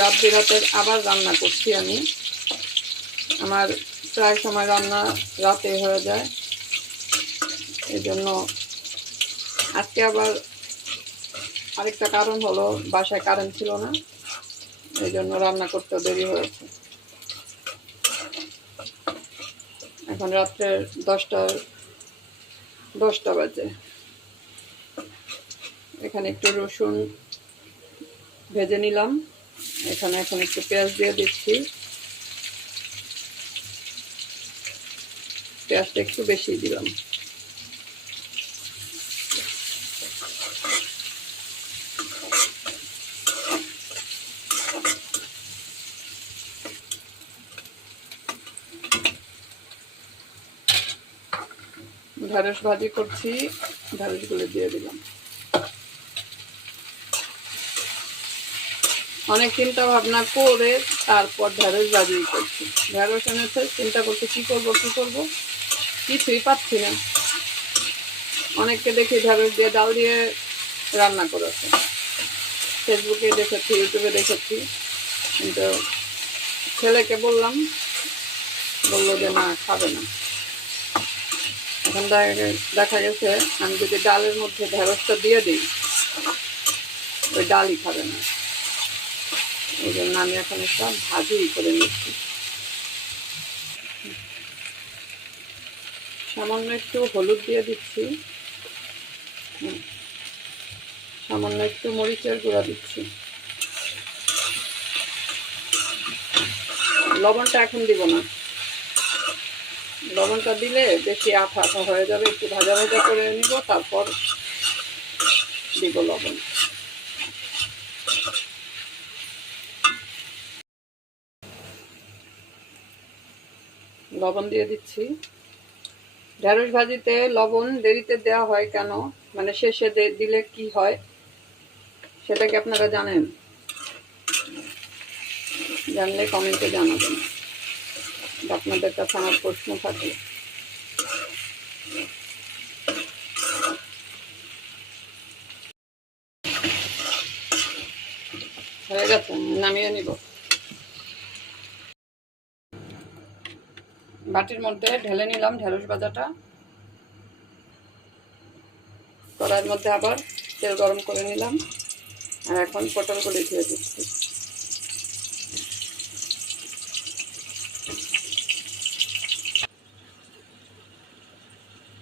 রাত বিরাতের আবার রান্না করছি আমি। আমার প্রায় সময় রান্না রাতে হয়ে যায়, এই জন্য আজকে আবার আরেকটা কারণ হলো বাসায় কারেন্ট ছিল না, এই জন্য রান্না করতে দেরি হয়েছে। এখন রাত্রে 10টা বাজে। এখানে একটু রসুন ভেজে নিলাম, এখানে এখন একটু পেঁয়াজ দিয়ে দিচ্ছি। পেঁয়াজটা একটু বেশি দিলাম। ঢেঁড়স ভাজি করছি, ঢেঁড়সগুলো দিয়ে দিলাম। অনেক চিন্তা ভাবনা করে তারপর ঢেঁড়স ভাজি করছি। ঢেঁড়স এনেছে, চিন্তা করছি কি করব কিছুই পাচ্ছি না। অনেককে দেখি ঢেঁড়স দিয়ে ডাল দিয়ে রান্না করেছে, ফেসবুকে দেখেছি, ইউটিউবে দেখেছি, কিন্তু ছেলেকে বললাম, বললো যে না, খাবে না। এখন দেখা গেছে আমি যদি ডালের মধ্যে ঢেঁড়সটা দিয়ে দিই, ওই ডালই খাবে না। এই জন্য আমি এখন একটা ভাজি করে নিচ্ছি। সামান্য একটু হলুদ দিয়ে দিচ্ছি, সামান্য একটু মরিচের গুঁড়া দিচ্ছি। লবণটা এখন দিব না, লবণটা দিলে বেশি আঠা আঠা হয়ে যাবে। একটু ভাজা ভাজা করে নিব, তারপর দিব লবণ। লবণ দিয়ে দিচ্ছি। ঢেঁড়স ভাজিতে লবণ দেরিতে দেওয়া হয় কেন, মানে শেষে দিলে কি হয় সেটা কি আপনারা জানেন? জানলে কমেন্টে জানাবেন, আপনাদের কাছে আমার প্রশ্ন থাকে। হয়ে গেছে, নামিয়ে নিব। বাটির মধ্যে ঢেলে নিলাম ঢেঁড়স ভাজাটা। কড়াইয়ের মধ্যে আবার তেল গরম করে নিলাম, আর এখন পটলগুলো দিয়ে দিচ্ছি।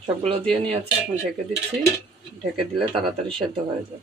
সবগুলো দিয়ে নিয়েছি, এখন ঢেকে দিচ্ছি। ঢেকে দিলে তাড়াতাড়ি সেদ্ধ হয়ে যাবে।